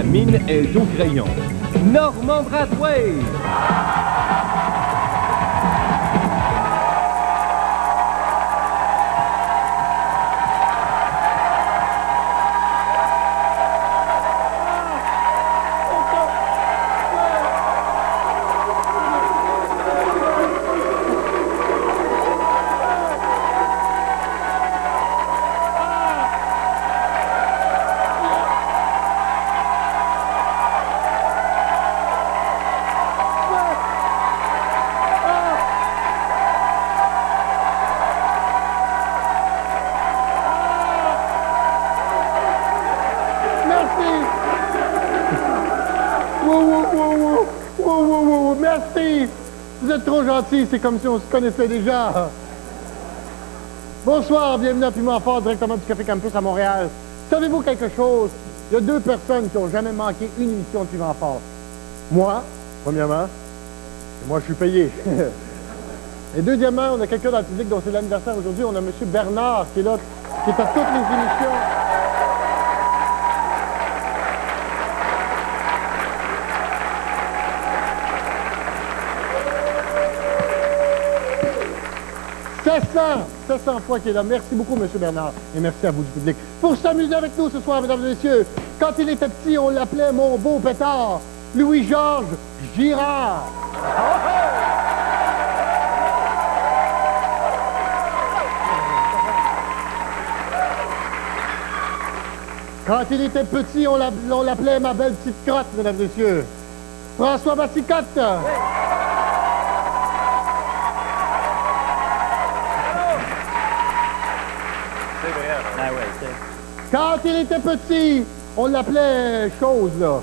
La mine est au crayon. Normand Bradway. Merci! Vous êtes trop gentil, c'est comme si on se connaissait déjà. Bonsoir, bienvenue à Piment Fort, directement du Café Campus à Montréal. Savez-vous quelque chose? Il y a deux personnes qui n'ont jamais manqué une émission de Piment Fort. Moi, premièrement, et moi je suis payé. Et deuxièmement, on a quelqu'un dans le public dont c'est l'anniversaire aujourd'hui. On a M. Bernard qui est là, qui est à toutes les émissions. « 700 fois qu'il est là. Merci beaucoup, M. Bernard. Et merci à vous du public. Pour s'amuser avec nous ce soir, mesdames et messieurs, quand il était petit, on l'appelait mon beau pétard, Louis-Georges Girard. Quand il était petit, on l'appelait ma belle petite crotte, mesdames et messieurs. François Massicotte. Quand il était petit, on l'appelait chose, là.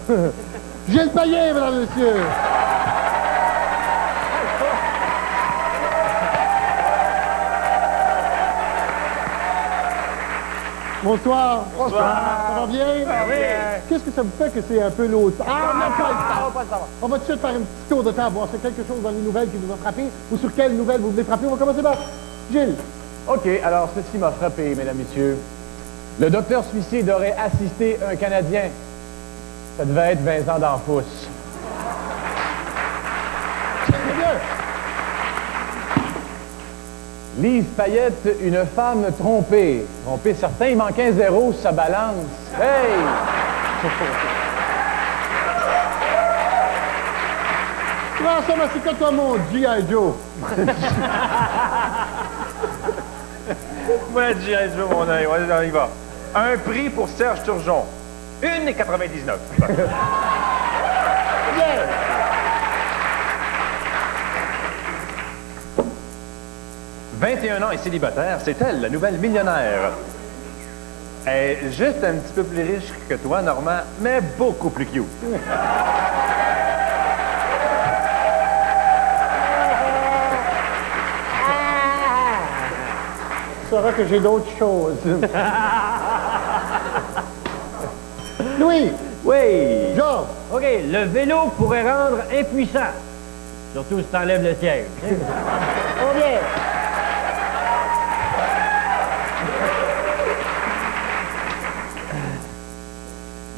Gilles Payet, mesdames et messieurs. Bonsoir. Bonsoir. Ça va bien? Ah oui. Qu'est-ce que ça vous fait que c'est un peu l'autre? Ah, on n'a pas le temps. On va tout de suite faire un petit tour de table, voir si quelque chose dans les nouvelles qui vous a frappé ou sur quelles nouvelles vous voulez frapper. On va commencer par Gilles. OK, alors ceci m'a frappé, mesdames, messieurs. Le docteur suicide aurait assisté un Canadien. Ça devait être Vincent D'Anfous. C'est bien. Lise Payette, une femme trompée. Trompée, certains, il manquait un zéro sur sa balance. Hey! François Massicotte, toi, mon G.I. Joe. Ouais, G.I. Joe, mon œil. Ouais, on y va. Un prix pour Serge Turgeon. 1,99. Bien. « 21 ans et célibataire, c'est elle, la nouvelle millionnaire. Elle est juste un petit peu plus riche que toi, Normand, mais beaucoup plus cute. Tu sauras que j'ai d'autres choses. Louis. Oui. Georges. OK, le vélo pourrait rendre impuissant. Surtout si t'enlèves le siège. Combien?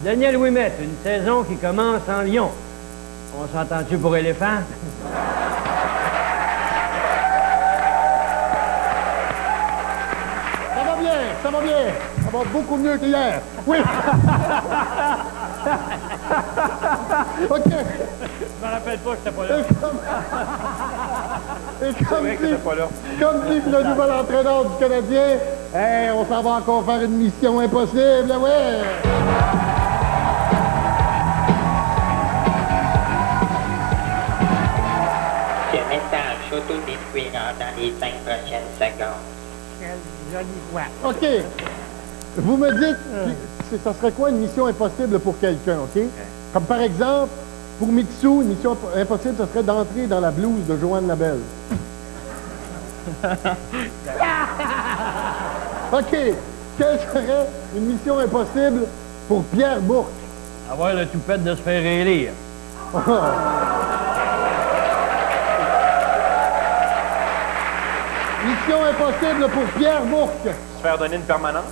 Daniel Ouimet, une saison qui commence en Lyon. On s'entend-tu pour éléphant? Ça va bien, ça va bien. Ça va beaucoup mieux qu'hier. Oui. OK. Je me rappelle pas que j'étais pas là. Comme dit le nouvel entraîneur du Canadien, hey, on s'en va encore faire une mission impossible, ouais. Ce message s'autodétruira dans les 5 prochaines secondes. Quelle jolie voix. OK. Vous me dites, ça serait quoi une mission impossible pour quelqu'un, OK? Comme par exemple, pour Mitsu, une mission impossible, ce serait d'entrer dans la blouse de Joanne Labelle. OK. Quelle serait une mission impossible pour Pierre Bourque? Avoir le toupette de se faire élire. Mission impossible pour Pierre Bourque. Se faire donner une permanence.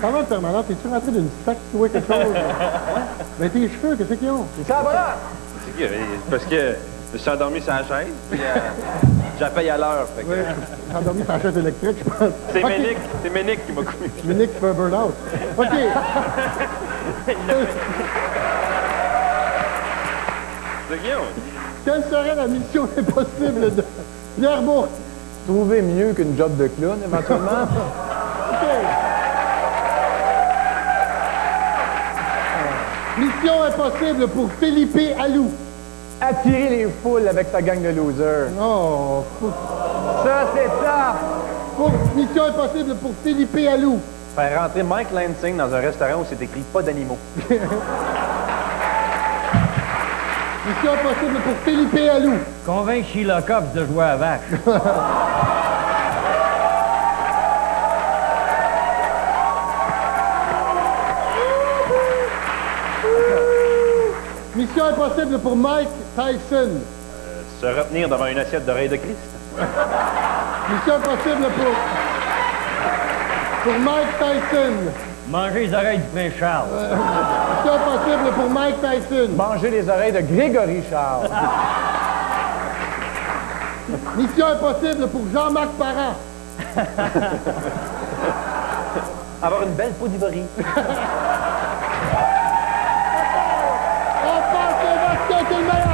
Pendant le permanent, t'es-tu rentré d'une secte ou quelque chose? Ben, tes cheveux, qu'est-ce qu'ils ont? Ça va là? C'est parce que je suis endormi sur la chaise, puis j'appelle à l'heure. Fait que... Oui, j'ai endormi sur la chaise électrique, je pense. C'est OK. Ménic qui m'a coupé. Ménic fait un burn-out. OK. C'est Guillaume. Quelle serait la mission impossible de Pierre Bourque? Trouver mieux qu'une job de clown, éventuellement. OK. Mission impossible pour Philippe Alou. Attirer les foules avec sa gang de losers. Oh, Ça, c'est ça! mission impossible pour Philippe Alou. Faire rentrer Mike Lansing dans un restaurant où c'est écrit « pas d'animaux ». Mission impossible pour Philippe Alou. Convaincre Sheila Cox de jouer à vache. Mission impossible pour Mike Tyson. Se retenir devant une assiette d'oreilles de Christ. Mission impossible pour Mike Tyson. Manger les oreilles du prince Charles. Mission impossible pour Mike Tyson. Manger les oreilles de Grégory Charles. Mission impossible pour Jean-Marc Parent. Avoir une belle peau d'ivory. On passe au vaccin, c'est le meilleur.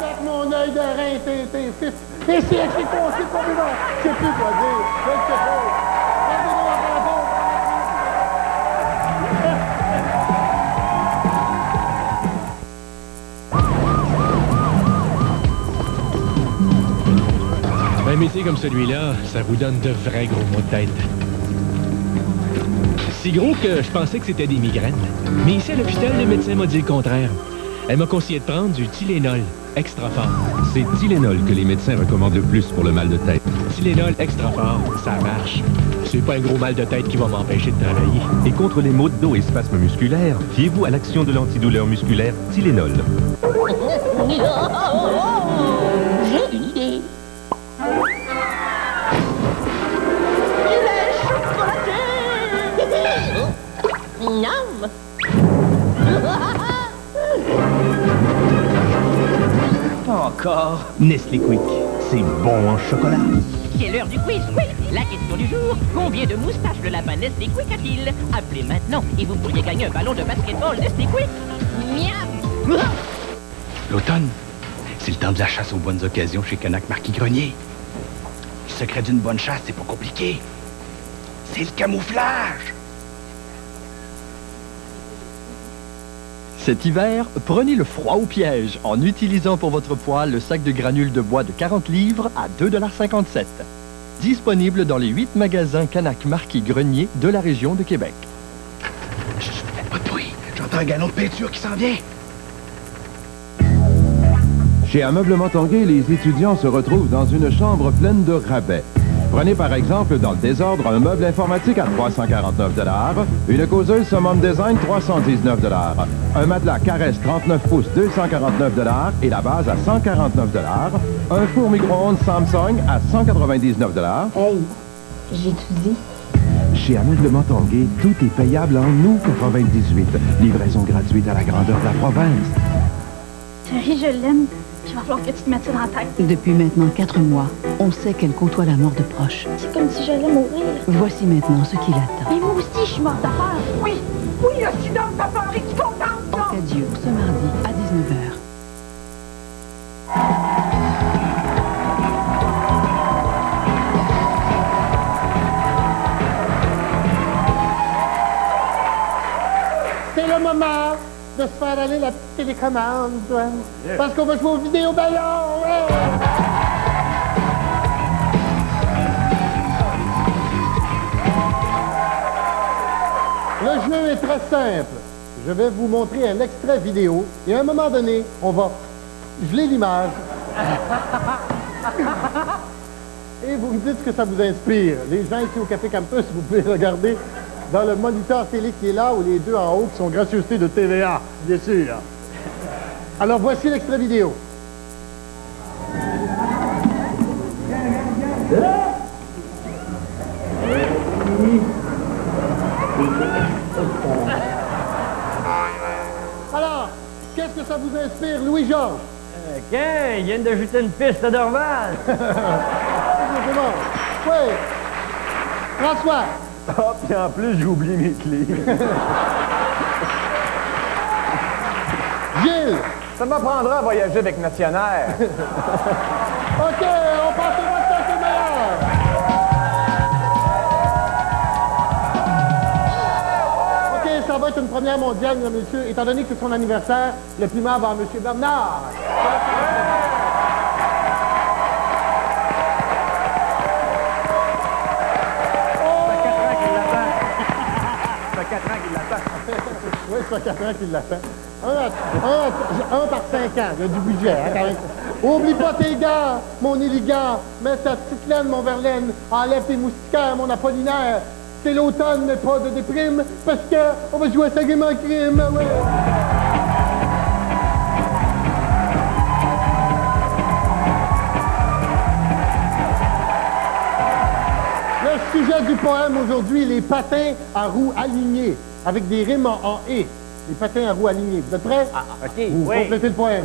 Avec mon œil de rein, t'es c'est quoi, c'est pas bien. Je sais plus quoi dire. Je ne sais pas. Regardez-moi la réponse. Un métier comme celui-là, ça vous donne de vrais gros maux de tête. Si gros que je pensais que c'était des migraines. Mais ici à l'hôpital, le médecin m'a dit le contraire. Elle m'a conseillé de prendre du Tylenol extra fort. C'est Tylenol que les médecins recommandent le plus pour le mal de tête. Tylenol extra fort, ça marche. C'est pas un gros mal de tête qui va m'empêcher de travailler. Et contre les maux de dos et spasmes musculaires, fiez-vous à l'action de l'antidouleur musculaire Tylenol. J'ai une idée. Du lait chocolaté. Miam. Pas encore. Nestlé Quick, c'est bon en chocolat. C'est l'heure du quiz. Oui, la question du jour. Combien de moustaches le lapin Nestlé Quick a-t-il? Appelez maintenant et vous pourriez gagner un ballon de basketball Nestlé Quick. Miam. L'automne, c'est le temps de la chasse aux bonnes occasions chez Canac Marquis Grenier. Le secret d'une bonne chasse, c'est pas compliqué. C'est le camouflage. Cet hiver, prenez le froid au piège en utilisant pour votre poêle le sac de granules de bois de 40 livres à 2,57 $. Disponible dans les 8 magasins Canac Marquis Grenier de la région de Québec. Chut, faites pas de bruit. J'entends un galon de peinture qui s'en vient. Chez Ameublement Tanguay, les étudiants se retrouvent dans une chambre pleine de rabais. Prenez par exemple dans le désordre un meuble informatique à 349 $, une causeuse Summum Design 319 $, un matelas Caresse 39 pouces 249 $ et la base à 149 $, un four micro-ondes Samsung à 199 $. Hey, j'étudie. Chez Ameublement Tanguay, tout est payable en août 98. Livraison gratuite à la grandeur de la province. Chérie, je l'aime. Il va falloir que tu te mettes ça dans la tête. Depuis maintenant 4 mois, on sait qu'elle côtoie la mort de proches. C'est comme si j'allais mourir. Voici maintenant ce qui l'attend. Mais moi aussi, je suis morte d'affaires. Oui, oui, je suis morte d'affaires. Es-tu contente? Adieu, ce mardi à 19h. C'est le moment de se faire aller la petite télécommande. Parce qu'on va jouer aux vidéos ballons. Ouais. Le jeu est très simple. Je vais vous montrer un extrait vidéo et à un moment donné, on va geler l'image. Et vous me dites ce que ça vous inspire. Les gens ici au Café Campus, vous pouvez regarder dans le moniteur télé qui est là, ou les deux en haut qui sont gracieusetés de TVA, bien sûr. Alors, voici l'extrait vidéo. Alors, qu'est-ce que ça vous inspire, Louis-Georges? Quand ils viennent d'ajouter une piste à Dorval. C'est bon. Oui. François. Ah, puis en plus, j'ai oublié mes clés. Gilles. Ça m'apprendra à voyager avec Nationaire. OK, on passe au vote c'est meilleur. OK, ça va être une première mondiale, mesdames et messieurs. Étant donné que c'est son anniversaire, le primaire va à M. Bernard. Oui, ça fait 4 ans qu'il l'attend. Un par 5 ans, il y a du budget. Hein, quand même. Oublie pas tes gars, mon élégant. Mets ta petite laine, mon Verlaine. Enlève tes moustiquaires, mon Apollinaire. C'est l'automne, mais pas de déprime, parce qu'on va jouer à sa game en crime. Ouais. Le sujet du poème aujourd'hui, les patins à roues alignées, avec des rimes en « et ». Les patins à roues alignées. Vous êtes prêts? OK, Vous complétez le poème.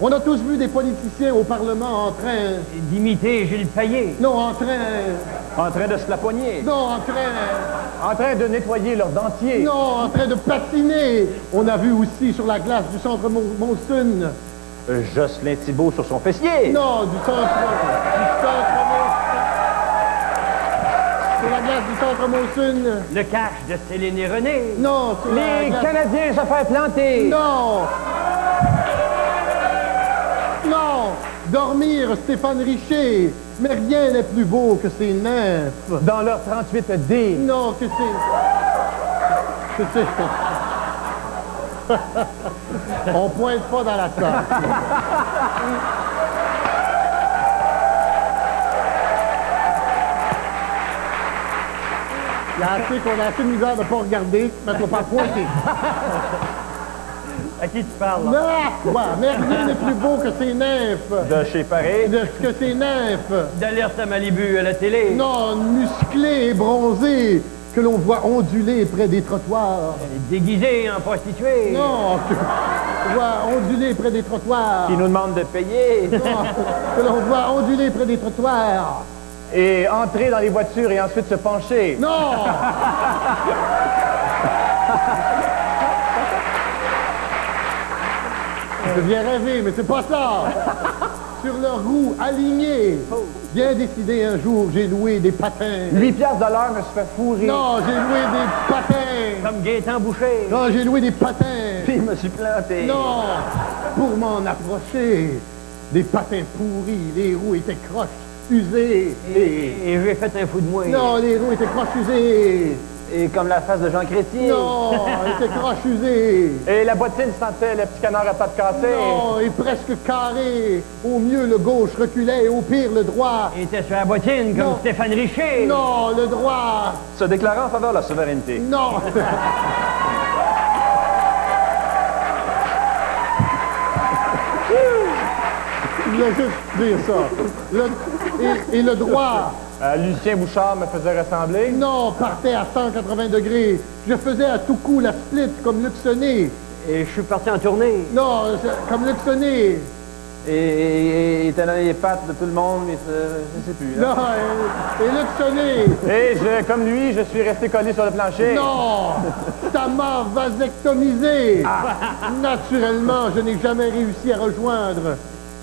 On a tous vu des politiciens au Parlement en train... D'imiter Gilles Payet. Non, en train... En train de se la poigner. Non, en train... En train de nettoyer leurs dentiers. Non, en train de patiner. On a vu aussi sur la glace du centre Monsun. Jocelyn Thibault sur son fessier. Non, du centre Monsun. Sur la glace du centre Monsun. Le cash de Céline et René. Non, sur la Les glace... Canadiens se faire planter. Non. Non. Dormir, Stéphane Richer. Mais rien n'est plus beau que ces nymphes. Dans leur 38D. Non, que c'est... On pointe pas dans la salle. Il y a assez qu'on a assez de misère de ne pas regarder, mais on ne pas pointer. À qui tu parles, là? Non! Ouais, mais rien n'est plus beau que ces nymphes. De chez Paris. Que ces nymphes. D'Alerte à Malibu à la télé. Non, musclées et bronzées, que l'on voit onduler près des trottoirs. Déguisé en prostituée. Non, que l'on voit onduler près des trottoirs. Qui nous demande de payer. Non, que l'on voit onduler près des trottoirs. Et entrer dans les voitures et ensuite se pencher. Non! Je viens rêver, mais c'est pas ça! Sur leurs roues alignées. Bien décidé, un jour, j'ai loué des patins. 8 piastres de l'heure me se fait fourrer. Non, j'ai loué des patins. Comme Gaétan Boucher. Non, j'ai loué des patins. Puis je me suis planté. Non, pour m'en approcher. Des patins pourris, les roues étaient croches, usées. Et j'ai fait un fou de moi. Non, les roues étaient croches usées. Et comme la face de Jean Chrétien. Non, elles étaient croches usées. Et la bottine sentait le petit canard à pattes cassées. Non, et presque carré. Au mieux, le gauche reculait, et au pire, le droit. Il était sur la bottine, comme Non. Stéphane Richer. Non, le droit. Se déclarant en faveur de la souveraineté. Non. Je voulais juste dire ça. Et le droit. Lucien Bouchard me faisait ressembler. Non, partait à 180 degrés. Je faisais à tout coup la split comme Luc Sonné. Et je suis parti en tournée. Non, comme Luc Sonné. Et il était dans les pattes de tout le monde, mais je sais plus. Là. Non, et Luc Sonné. Et comme lui, je suis resté collé sur le plancher. Non, ça m'a vasectomisé. Naturellement, je n'ai jamais réussi à rejoindre.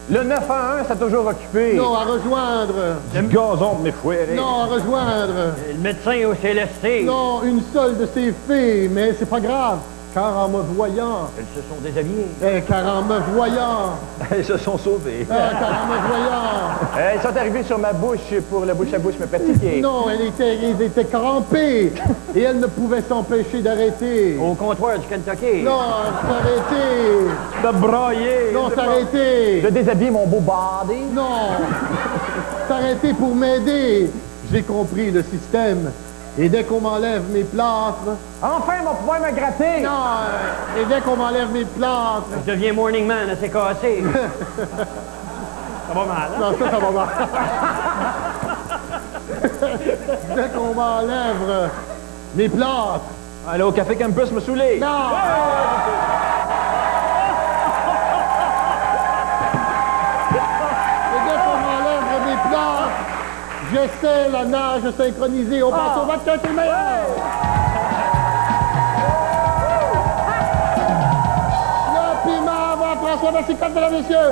Le 911, ça toujours occupé. Non, à rejoindre. Du gazon de mes fouets. Non, à rejoindre. Le médecin au CLSC. Non, une seule de ces filles, mais c'est pas grave, car en me voyant... Elles se sont déshabillées. Car en me voyant... Ils se sont sauvés. car en me voyant... Ils sont arrivés sur ma bouche pour le bouche à bouche me pratiquer. Non, ils étaient crampées, et elles ne pouvaient s'empêcher d'arrêter. Au comptoir du Kentucky. Non, s'arrêter. De broyer. Non, s'arrêter. De déshabiller mon beau body. Non, s'arrêter pour m'aider. J'ai compris le système. Et dès qu'on m'enlève mes plâtres... Enfin, on va pouvoir me gratter! Non, et dès qu'on m'enlève mes plâtres... Je deviens morning man, assez cassé. Ça va mal, hein? Non, ça va mal. Dès qu'on m'enlève mes plâtres... Allez au Café Campus me saouler! Non! Et dès qu'on m'enlève mes plâtres, j'essaie la nage synchronisée. On passe au vaccin, c'est le meilleur! Le piment avant François Massicotte, mesdames et messieurs!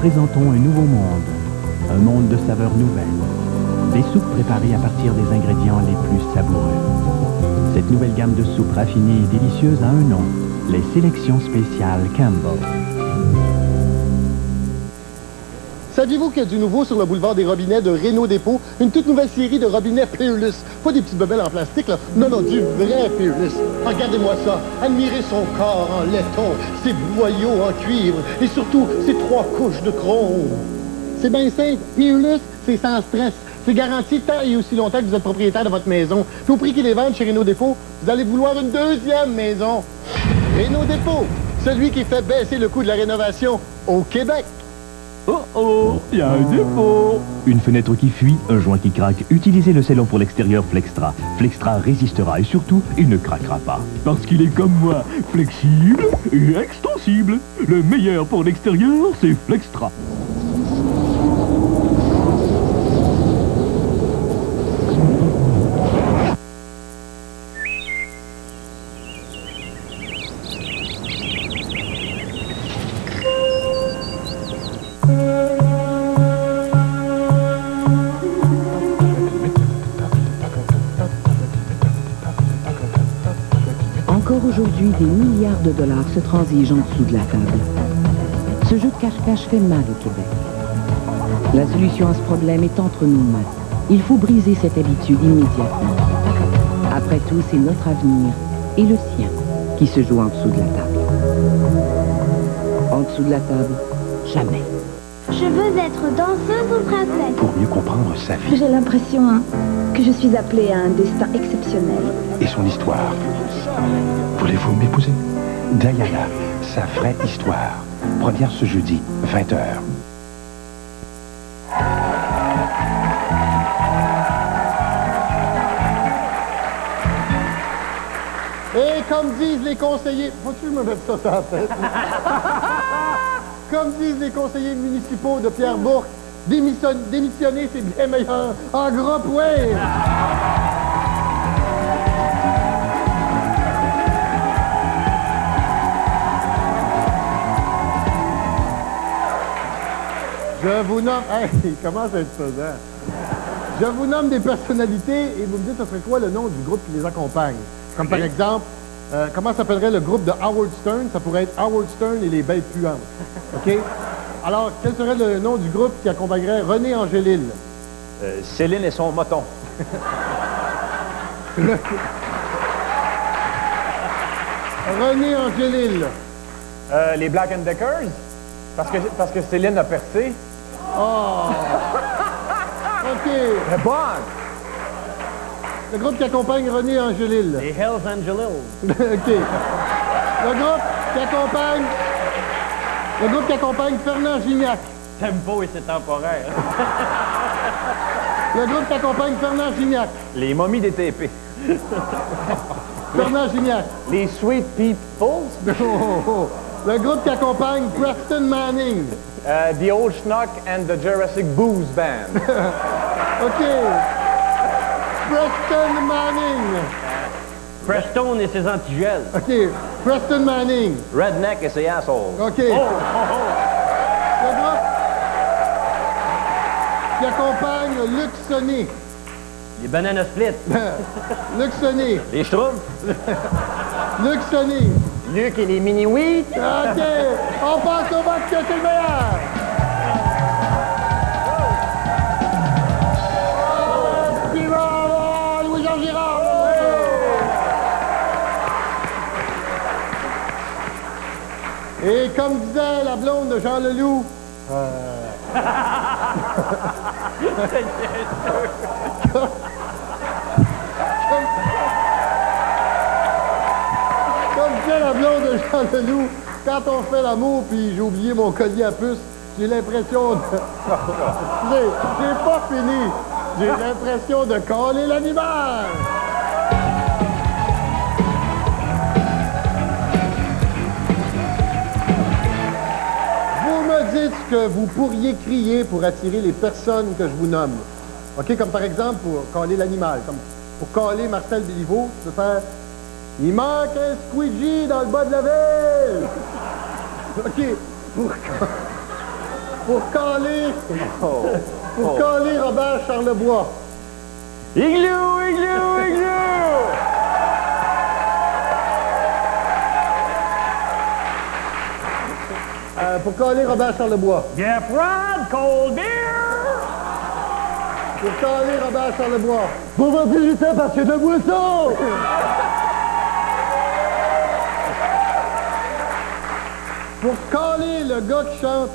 Présentons un nouveau monde, un monde de saveurs nouvelles. Des soupes préparées à partir des ingrédients les plus savoureux. Cette nouvelle gamme de soupes raffinées et délicieuses a un nom, les sélections spéciales Campbell. Saviez-vous qu'il y a du nouveau sur le boulevard des robinets de Renault Dépôt? Une toute nouvelle série de robinets Peerless. Pas des petites bebelles en plastique, là. Non, non, du vrai Peerless. Regardez-moi ça. Admirez son corps en laiton, ses boyaux en cuivre et surtout ses 3 couches de chrome. C'est bien simple. Peerless, c'est sans stress. C'est garanti tant et aussi longtemps que vous êtes propriétaire de votre maison. Puis au prix qu'ils les vendent chez Renault Dépôt, vous allez vouloir une deuxième maison. Renault Dépôt, celui qui fait baisser le coût de la rénovation au Québec. Oh oh, il y a un défaut. Une fenêtre qui fuit, un joint qui craque. Utilisez le scellon pour l'extérieur Flextra. Flextra résistera et surtout, il ne craquera pas. Parce qu'il est comme moi, flexible et extensible. Le meilleur pour l'extérieur, c'est Flextra. Encore aujourd'hui, des milliards de dollars se transigent en dessous de la table. Ce jeu de cache-cache fait mal au Québec. La solution à ce problème est entre nos mains. Il faut briser cette habitude immédiatement. Après tout, c'est notre avenir et le sien qui se joue en dessous de la table. En dessous de la table, jamais. Je veux être danseuse ou princesse. Pour mieux comprendre sa vie J'ai l'impression que je suis appelée à un destin exceptionnel. et son histoire. Voulez-vous m'épouser? Diana, sa vraie histoire. Première ce jeudi, 20h. Et comme disent les conseillers... Faut-tu me mettre ça sur la tête? Comme disent les conseillers municipaux de Pierrebourg, démissionner, c'est bien meilleur. En gros point! Je vous nomme... Hey, il commence à être pesant. Je vous nomme des personnalités et vous me dites, ce serait quoi le nom du groupe qui les accompagne? Comme par exemple, comment s'appellerait le groupe de Howard Stern? Ça pourrait être Howard Stern et les belles puantes. OK? Alors, quel serait le nom du groupe qui accompagnerait René Angélil? Céline et son moton. René Angélil. Les Black and Deckers? Parce que Céline a percé. Oh! OK. Mais bonne! Le groupe qui accompagne René Angélil. Les Hells Angels. OK. Le groupe qui accompagne Fernand Gignac. Tempo et c'est temporaire. Le groupe qui accompagne Fernand Gignac. Les momies des TP. Fernand Gignac. Les Sweet Peoples? Le groupe qui accompagne Preston Manning. The Old Schnock and the Jurassic Booze Band. OK. Preston Manning. Preston et ses antigels. OK. Preston Manning. Redneck et ses assholes. OK. Le groupe qui accompagne Luc Sonné. Les Banana Split. Luc Sonné. Les Schtroumpfs. Luc Sonné. Luc et les Mini-Wheat. OK. Oh, On passe au match que c'est le meilleur. Louis-Jean Girard. Et comme disait la blonde de Jean Leloup, comme disait la blonde de Jean Leloup, quand on fait l'amour puis j'ai oublié mon collier à puce, j'ai l'impression de... J'ai pas fini. J'ai l'impression de coller l'animal. Vous me dites ce que vous pourriez crier pour attirer les personnes que je vous nomme. OK, comme par exemple pour coller l'animal. Comme pour coller Marcel Béliveau, tu peux faire « Il manque un squeegee dans le bas de la ville! » OK, pour coller Robert Charlebois. Igloo, igloo, igloo! Pour coller Robert Charlebois. Get fried, cold beer! Pour coller Robert Charlebois. Vous me dites ça parce que de boisson! Pour coller le gars qui chante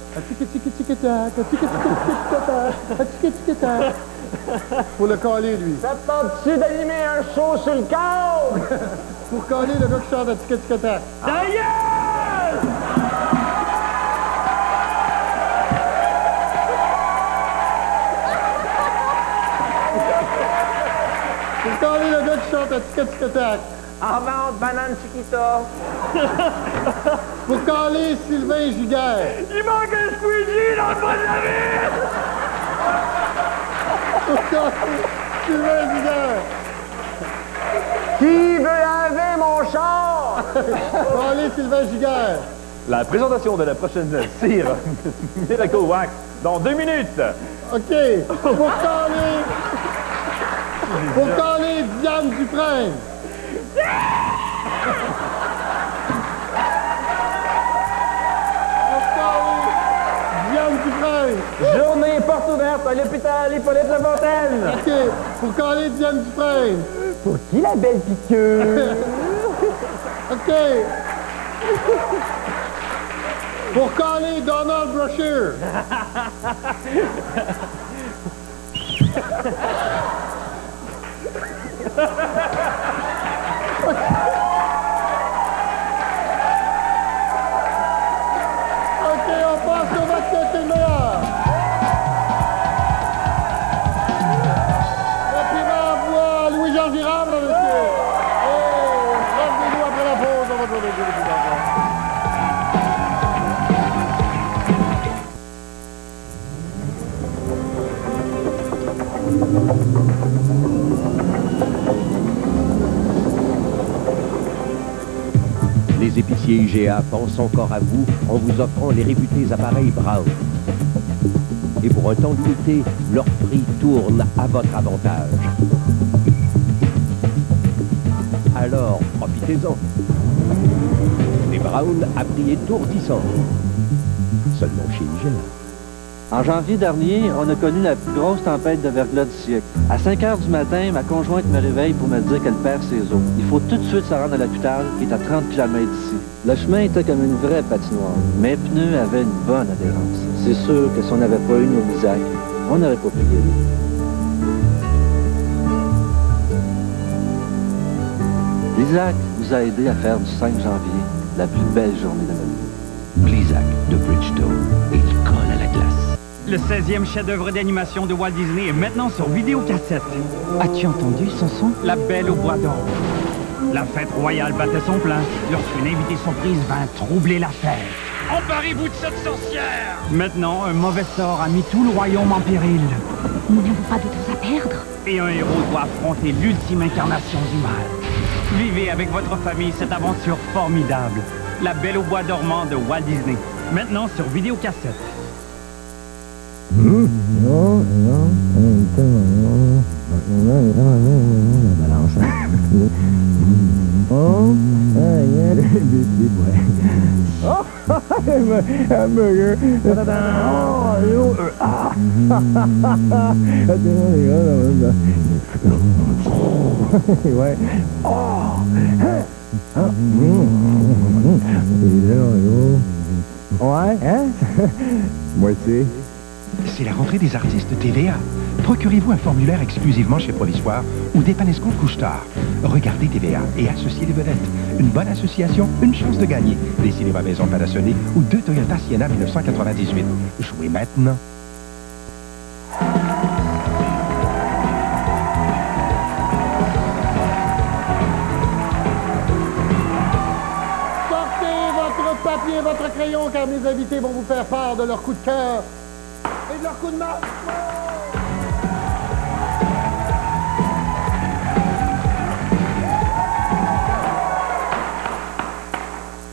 pour le coller, lui. Ça te tente-tu d'animer un show sur le corps? Pour coller le gars qui chante tic-tic-tac. Ta gueule! Pour coller le gars qui chante tic-tic-tac. En vente, banane chiquita. Pour coller Sylvain Giguère. Il manque un squeegee dans le bas de la ville! Pour coller Sylvain Giguère. Qui veut laver mon char? Coller Sylvain Giguère. La présentation de la prochaine cire Miracle Wax dans 2 minutes. OK. Pour coller Diane Dufresne. Diane Dufresne. Journée porte ouverte à l'hôpital Hippolyte-Lafontaine. OK. Pour coller Diane Dufresne. Pour qui la belle piqûre? OK. Pour coller Donald Brochure. OK, on passe au match que c'est le meilleur. Le piment envoie Louis-Jean Girard, là, monsieur. Et revenez-nous après la pause, on va jouer le jeu de piment. Les épiciers IGA pensent encore à vous en vous offrant les réputés appareils Brown. Et pour un temps limité, leur prix tourne à votre avantage. Alors, profitez-en. Les Brown à prix étourdissant. Seulement chez IGA. En janvier dernier, on a connu la plus grosse tempête de verglas du siècle. À 5 heures du matin, ma conjointe me réveille pour me dire qu'elle perd ses os. Il faut tout de suite se rendre à l'hôpital, qui est à 30 km d'ici. Le chemin était comme une vraie patinoire. Mes pneus avaient une bonne adhérence. C'est sûr que si on n'avait pas eu nos bisacs, on n'aurait pas pu y aller. L'Isaac nous a aidés à faire du 5 janvier la plus belle journée de ma vie. Blizzak de Bridgestone. Il colle à la glace. Le 16e chef-d'œuvre d'animation de Walt Disney est maintenant sur vidéocassette. As-tu entendu, Sanson? La Belle au bois d'or. La fête royale battait son plein lorsqu'une invitée surprise vint troubler la fête. Emparez-vous de cette sorcière! Maintenant, un mauvais sort a mis tout le royaume en péril. Nous n'avons pas de temps à perdre. Et un héros doit affronter l'ultime incarnation du mal. Vivez avec votre famille cette aventure formidable. La Belle au bois dormant de Walt Disney. Maintenant sur vidéocassette. Oh! Hamburger. Ouais. Ouais, hein? Moitié. C'est la rentrée des artistes TVA. Procurez-vous un formulaire exclusivement chez Provisoire ou dépanne-escompte Couche-Tard. Regardez TVA et associez les vedettes. Une bonne association, une chance de gagner. Des cinémas maison Panasonic ou 2 Toyota Sienna 1998. Jouez maintenant. Sortez votre papier et votre crayon, car mes invités vont vous faire part de leur coup de cœur et de leur coup de main.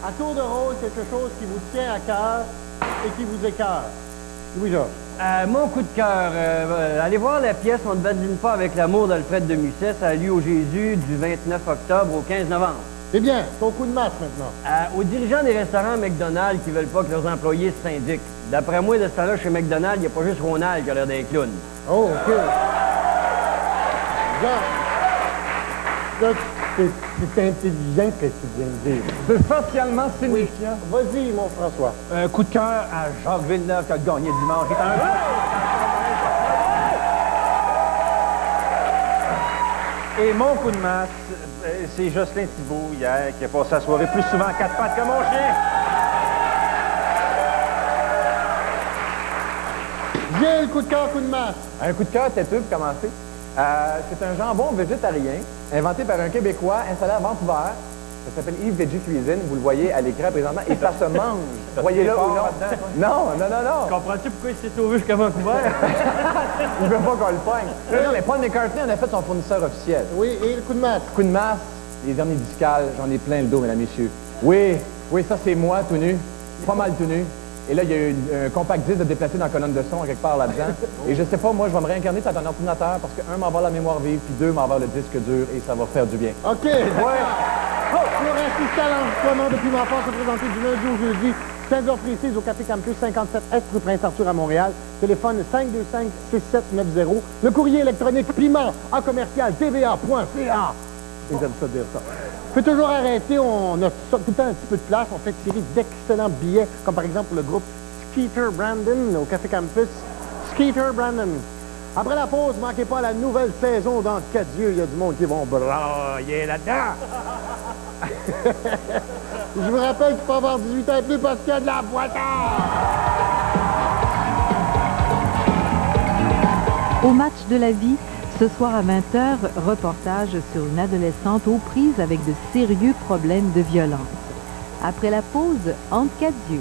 À tour de rôle, quelque chose qui vous tient à cœur et qui vous écœure. Louis-Georges. Mon coup de cœur, allez voir la pièce On ne badine pas avec l'amour d'Alfred de Musset. Ça a lieu au Jésus du 29 octobre au 15 novembre. C'est bien, ton coup de masse maintenant. Aux dirigeants des restaurants McDonald's qui veulent pas que leurs employés se syndiquent. D'après moi, de ce temps-là, chez McDonald's, il n'y a pas juste Ronald qui a l'air d'un clown. Oh, OK. Jean, là, c'est intelligent ce que tu viens de dire. C'est facialement signifiant. Oui. Vas-y, mon François. Un coup de cœur à Jacques Villeneuve qui a gagné dimanche. Et mon coup de masse, c'est Jocelyn Thibault, hier, qui a passé la soirée plus souvent à 4 pattes que mon chien. J'ai le coup de cœur, coup de masse. Un coup de cœur têteux pour commencer. C'est un jambon végétarien inventé par un Québécois installé à Vancouver. Ça s'appelle Yves Veggie Cuisine. Vous le voyez à l'écran présentement. Et ça se mange. Voyez-le ou non? Non. Comprends-tu pourquoi il s'est sauvé jusqu'à Vancouver? Il veut pas qu'on le pogne. Non, mais Paul McCartney en a fait son fournisseur officiel. Oui, et le coup de masse? Coup de masse, les vernis discales, j'en ai plein le dos, mesdames et messieurs. Oui, ça c'est moi tout nu. Pas mal tout nu. Et là, il y a eu un compact disque de déplacé dans la colonne de son quelque part là-dedans. Et je sais pas, moi, je vais me réincarner dans un ordinateur parce que, un, m'envoie la mémoire vive, puis deux, m'envoie le disque dur et ça va faire du bien. OK. Ouais. Pour assister à l'enregistrement depuis ma part, se présenter du lundi au jeudi, 15h précise au Café Campus 57S rue Prince-Arthur à Montréal. Téléphone 525-6790. Le courrier électronique piment@commercial-tva.ca. Ils aiment ça dire ça. On peut toujours arrêter, on a tout le temps un petit peu de place. On fait une série d'excellents billets, comme par exemple le groupe Skeeter Brandon au Café Campus. Skeeter Brandon. Après la pause, ne manquez pas la nouvelle saison dans 4 yeux. Il y a du monde qui vont brailler là-dedans. Je vous rappelle qu'il faut avoir 18 ans et plus parce qu'il y a de la boitage. Au match de la vie, ce soir à 20h, reportage sur une adolescente aux prises avec de sérieux problèmes de violence. Après la pause, entre 4 yeux.